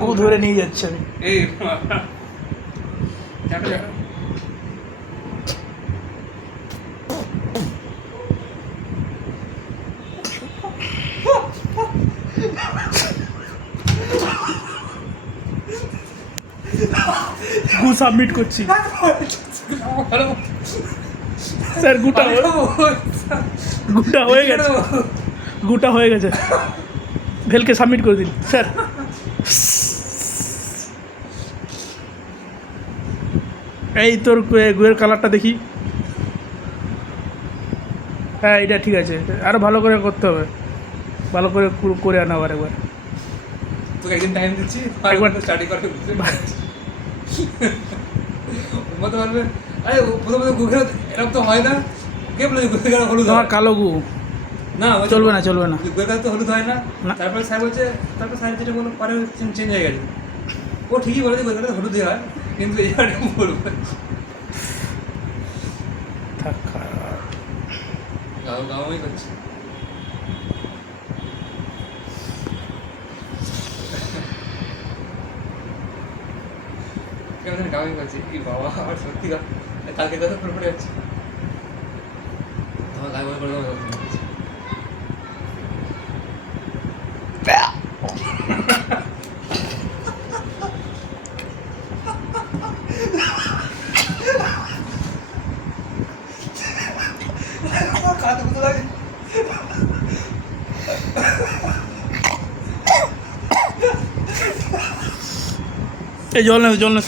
গু ধরে নিয়ে যাচ্ছে আমি এই গু সাবমিট করছি স্যার গুটা হয়ে গেছে গুটা হয়ে গেছে ভেলকে সাবমিট করে দিন স্যার এই তোর গুয়ের কালারটা দেখি হ্যাঁ এটা ঠিক আছে আরও ভালো করে করতে হবে ভালো করে করে আনা আবার একবার তোকে একদিন টাইম দিচ্ছি একবার স্টাডি করে মতো বলবে আরে প্রথমে গুগল এরকম তো হয় না কে বলে গুগল হলুদ তোমার কালো গু না চলবে না চলবে না গুগল তো হলুদ হয় না তারপরে স্যার বলছে তারপর স্যার যেটা বললো পরে চেঞ্জ হয়ে গেছে ও ঠিকই বলেছে গুগল হলুদই হয় কিন্তু এই বলবো থাক গাওয়াই করছে কেমন গাওয়াই করছে কি বাবা আর সত্যি কালকে কথা পড়ে যাচ্ছে তোমার গায়ে করে এই জল না